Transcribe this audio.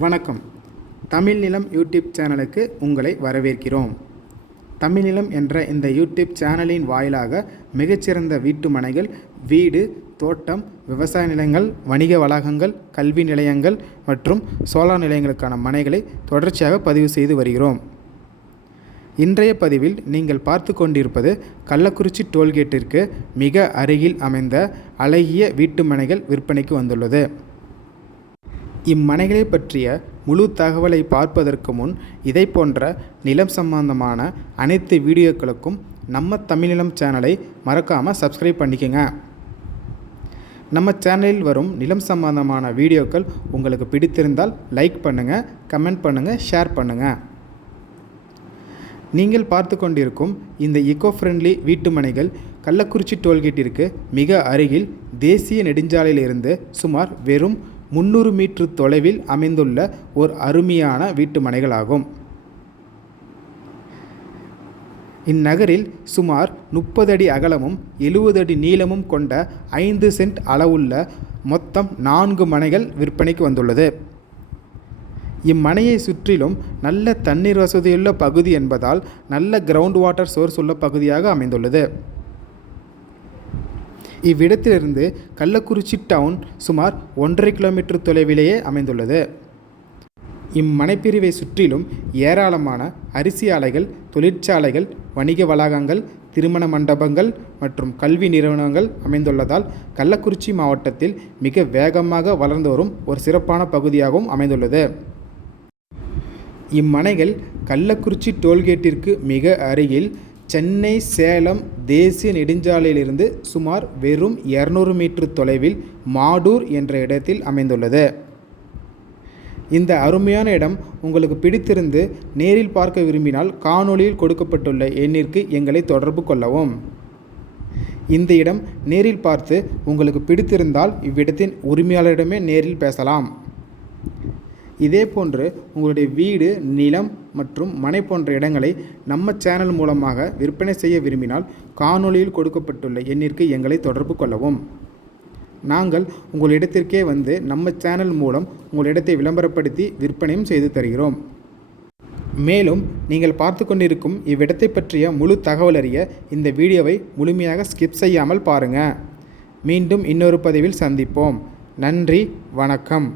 வணக்கம். தமிழ் நிலம் யூடியூப் சேனலுக்கு உங்களை வரவேற்கிறோம். தமிழ் நிலம் என்ற இந்த யூடியூப் சேனலின் வாயிலாக மிகச்சிறந்த வீட்டு மனைகள் வீடு தோட்டம் விவசாய நிலங்கள் வணிக வளாகங்கள் கல்வி நிலையங்கள் மற்றும் சோலார் நிலையங்களுக்கான மனைகளை தொடர்ச்சியாக பதிவு செய்து வருகிறோம். இன்றைய பதிவில் நீங்கள் பார்த்து கொண்டிருப்பது கள்ளக்குறிச்சி டோல்கேட்டிற்கு மிக அருகில் அமைந்த அழகிய வீட்டு மனைகள் விற்பனைக்கு வந்துள்ளது. இம்மனைகளை பற்றிய முழு தகவலை பார்ப்பதற்கு முன் இதை போன்ற நிலம் சம்பந்தமான அனைத்து வீடியோக்களுக்கும் நம்ம தமிழிலம் சேனலை மறக்காமல் சப்ஸ்கிரைப் பண்ணிக்கோங்க. நம்ம சேனலில் வரும் நிலம் சம்பந்தமான வீடியோக்கள் உங்களுக்கு பிடித்திருந்தால் லைக் பண்ணுங்கள் கமெண்ட் பண்ணுங்கள் ஷேர் பண்ணுங்கள் நீங்கள் பார்த்து கொண்டிருக்கும் இந்த இக்கோ ஃப்ரெண்ட்லி வீட்டுமனைகள் கள்ளக்குறிச்சி டோல்கேட்டிற்கு மிக அருகில் தேசிய நெடுஞ்சாலையிலிருந்து சுமார் வெறும் முந்நூறு மீட்டர் தொலைவில் அமைந்துள்ள ஒரு அருமையான வீட்டுமனைகளாகும் இந்நகரில் சுமார் முப்பது அடி அகலமும் எழுபது அடி நீளமும் கொண்ட ஐந்து சென்ட் அளவுள்ள மொத்தம் நான்கு மனைகள் விற்பனைக்கு வந்துள்ளது. இம்மனையை சுற்றிலும் நல்ல தண்ணீர் வசதியுள்ள பகுதி என்பதால் நல்ல கிரவுண்ட் வாட்டர் சோர்ஸ் உள்ள பகுதியாக அமைந்துள்ளது. இவ்விடத்திலிருந்து கள்ளக்குறிச்சி டவுன் சுமார் ஒன்றரை கிலோமீட்டர் தொலைவிலேயே அமைந்துள்ளது. இம்மனைப்பிரிவை சுற்றிலும் ஏராளமான அரிசி ஆலைகள் தொழிற்சாலைகள் வணிக வளாகங்கள் திருமண மண்டபங்கள் மற்றும் கல்வி நிறுவனங்கள் அமைந்துள்ளதால் கள்ளக்குறிச்சி மாவட்டத்தில் மிக வேகமாக வளர்ந்து வரும் ஒரு சிறப்பான பகுதியாகவும் அமைந்துள்ளது. இம்மனைகள் கள்ளக்குறிச்சி டோல்கேட்டிற்கு மிக அருகில் சென்னை சேலம் தேசிய நெடுஞ்சாலையிலிருந்து சுமார் வெறும் இரநூறு மீட்டர் தொலைவில் மாடூர் என்ற இடத்தில் அமைந்துள்ளது. இந்த அருமையான இடம் உங்களுக்கு பிடித்திருந்து நேரில் பார்க்க விரும்பினால் காணொளியில் கொடுக்கப்பட்டுள்ள எண்ணிற்கு எங்களை தொடர்பு கொள்ளவும். இந்த இடம் நேரில் பார்த்து உங்களுக்கு பிடித்திருந்தால் இவ்விடத்தின் உரிமையாளரிடமே நேரில் பேசலாம். இதே போன்று உங்களுடைய வீடு நிலம் மற்றும் மனை போன்ற இடங்களை நம்ம சேனல் மூலமாக விற்பனை செய்ய விரும்பினால் காணொளியில் கொடுக்கப்பட்டுள்ள எண்ணிற்கு எங்களை தொடர்பு கொள்ளவும். நாங்கள் உங்கள் இடத்திற்கே வந்து நம்ம சேனல் மூலம் உங்கள் இடத்தை விளம்பரப்படுத்தி விற்பனையும் செய்து தருகிறோம். மேலும் நீங்கள் பார்த்து கொண்டிருக்கும் இவ்விடத்தை பற்றிய முழு தகவல் அறிய இந்த வீடியோவை முழுமையாக ஸ்கிப் செய்யாமல் பாருங்கள் மீண்டும் இன்னொரு பதிவில் சந்திப்போம். நன்றி வணக்கம்.